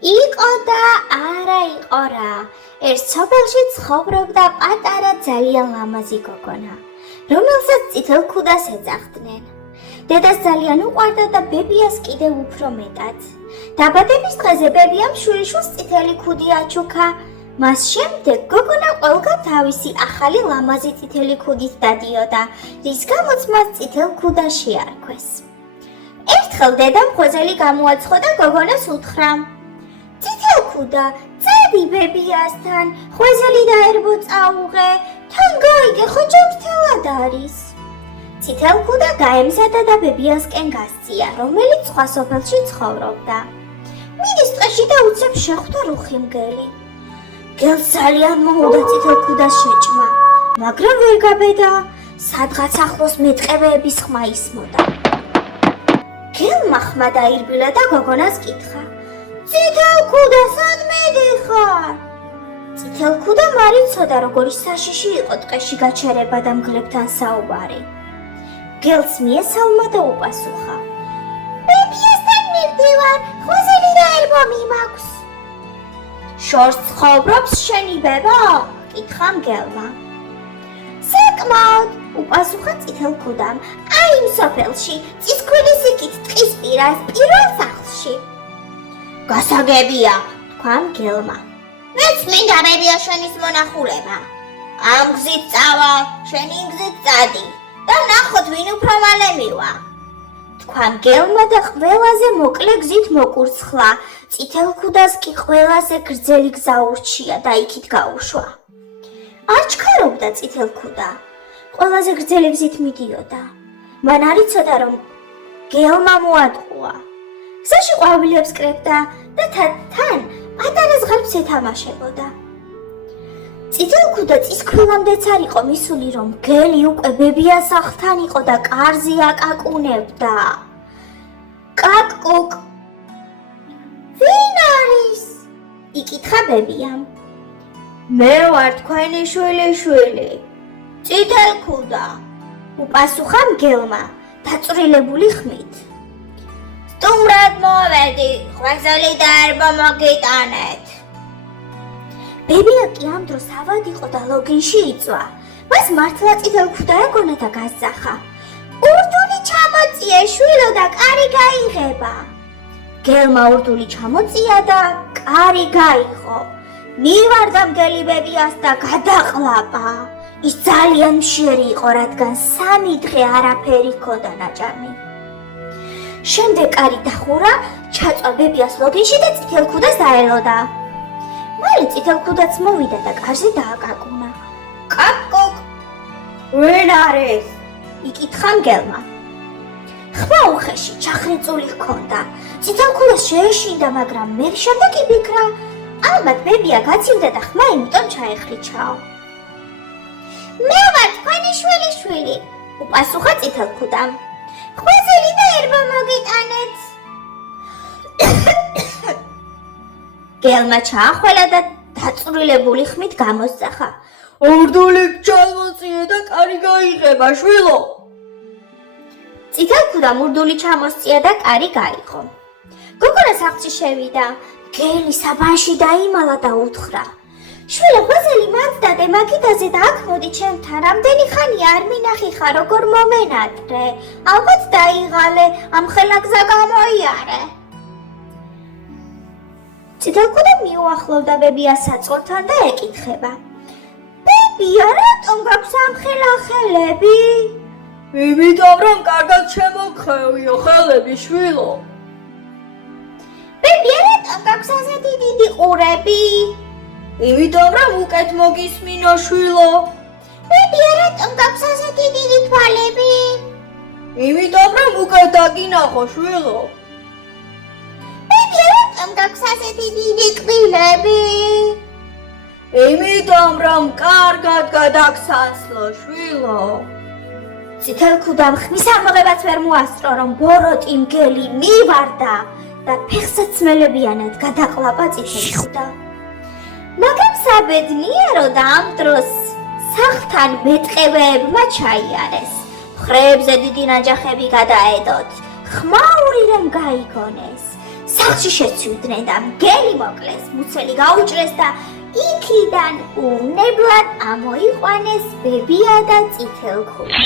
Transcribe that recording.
იყო და არა იყო რა. ერთ სოფელში ცხოვრობდა პატარა ძალიან ლამაზი გოგონა, რომელსაც წითელ ქუდას ეძახდნენ. დედას ძალიან უყვარდა და ბებიას კიდევ უფრო მეტად. დაბადების დღეზე ბებიამ შვილიშვილს წითელი ქუდი აჩუქა. მას შემდეგ გოგონა ყველგან თავისი ახალი ლამაზი წითელი ქუდით დადიოდა, რის გამოც მას წითელ ქუდა შეარქვეს. ერთხელ დედამ ღვაწლი გამოაცხო და გოგონას უთხრა: წითელ ქუდა, წადი ბებიასთან, ღვაწლი დაერბო წაუღე, თან გაიგე ხო ჯანმრთელად არის. წითელ ქუდა გაემზადა და ბებიასკენ გასწია, რომელიც სხვა სოფელში ცხოვრობდა. მიდის ტყეში და უცებ შეხვდა რუხი მგელი. მგელს ძალიან მოუდა წითელ ქუდას შეჭმა, მაგრამ ვერ გაბედა, სადღაც ახლოს მეტყევეების ხმა ისმოდა. მგელმა ხმა დაირბილა და გოგონას კითხა: წითელ ქუდა, სად მიდიხარ? წითელ ქუდამ არ იცოდა, როგორი საშიში იყო ტყეში გაჩერება და მგლებთან საუბარი. მგელს მიესალმა და უპასუხა: ბებიასთან მივდივარ, ღვაწლი დაერბო მიმაქვს. შორს ცხოვრობს შენი ბება? კითხა მგელმა. საკმაოდ, უპასუხა წითელ ქუდამ, აი იმ სოფელში, წისქვილის იქით ტყის პირას, პირველ სახლში. გასაგებია, თქვა მგელმა. მეც მინდა ბებია შენის მონახულება. ამ გზით წავა, შენი გზით წადი და ნახოთ ვინ უფრო მალე მივა. თქვა მგელმა და ყველაზე მოკლე გზით მოკურცხლა. წითელ ქუდას კი ყველაზე გრძელი გზა ურჩია და იქით გაუშვა. არ ჩქარობდა წითელ ქუდა. ყველაზე გრძელი გზით მიდიოდა. მან არ იცოდა, რომ მგელმა მოატყუა. გზაში ყვავილებს კრებდა და თან პატარა ზღარბს ეთამაშებოდა. წითელ ქუდა წისქვილამდეც არ იყო მისული, რომ მგელი უკვე ბებიას სახლთან იყო და კარზე აკაკუნებდა. კაკ-კუკ. ვინ არის? იკითხა ბებიამ. მე ვარ თქვენი შვილიშვილი, წითელ ქუდა, უპასუხა მგელმა დაწვრილებული ხმით. სტუმრად მოვედი, ღვაწლი დაერბო მოგიტანეთ. ბებია კი ამ დროს ავად იყო და ლოგინში იწვა. მას მართლა წითელ ქუდა ეგონა და გასძახა: ურდული ჩამოწიე შვილო და კარი გაიღება. მგელმა ურდული ჩამოწია და კარი გაიღო. მივარდა მგელი ბებიას და გადაყლაპა. ის ძალიან მშიერი იყო, რადგან 3 დღე არაფერი ჰქონდა ნაჭამი. შემდეგ კარი დახურა, ჩაწვა ბებიას ლოგინში და წითელ ქუდას დაელოდა. მალე წითელ ქუდაც მოვიდა და კარზე დააკაკუნა. კაკ-კუკ. ვინ არის? იკითხა მგელმა. ხმა უხეში ჩახრიწული ჰქონდა. წითელ ქუდას შეეშინდა, მაგრამ მე შემდეგ იფიქრა, ალბათ ბებია გაცივდა და ხმა იმიტომ ჩაეხლიჩაო. მე ვარ თქვენი შვილიშვილი, უპასუხა წითელ ქუდამ. ღვაწლი დაერბო მოგიტანეთ. მგელმა ჩაახვალა და დაწვრილებული ხმით გამოსძახა: ურდული ჩამოწიე და კარი გაიღება შვილო. წითელ ქუდამ ურდული ჩამოსწია და კარი გაიღო. გოგონა სახლში შევიდა. მგელი საბანში დაიმალა და უთხრა: შვილო, ღვაწლი მანდადე მაგიდაზე და აქ მოდი ჩემთან, რამდენი ხანი არ მინახი ხარ, როგორ მომენატრე, ალბათ დაიღალე, ამხელა გზა გამოიარე. წითელ ქუდა მიუახლოვდა ბებიას საწყლთან და ეკითხება: ბებია, რატომ გაქვს ამხელა ხელები? იმიტომ რომ კარგად შემოგხევიო ხელები შვილო. ბებია, რატომ გაქვს ასეთი დიდი ყურები? იმიტომ რომ უკეთ მოგისმინო შვილო. ბებია, რატომ გაქვს ასეთი დიდი თვალები? იმიტომ რომ უკეთ დაგინახო შვილო. ბებია, რატომ გაქვს ასეთი დიდი კბილები? იმიტომ რომ კარგად გადაგსანსლო შვილო. წითელ ქუდამ ხმის ამოღებაც ვერ მოასწრო, რომ ბოროტი მგელი მივარდა და ფეხსაცმელებიანად გადაყლაპა წითელ ქუდა. მაგრამ საბედნიერო და ამ დროს სახლთან მეტყევეებმა ჩაიარეს. მხრებზე დიდი ნაჯახები გადაედოთ. ხმაური რომ გაიგონეს. სახლში შეცვიდნენ და მგელი მოკლეს, მუცელი გაუჭრეს და იქიდან უნებლად ამოიყვანეს ბებია და წითელქუდი.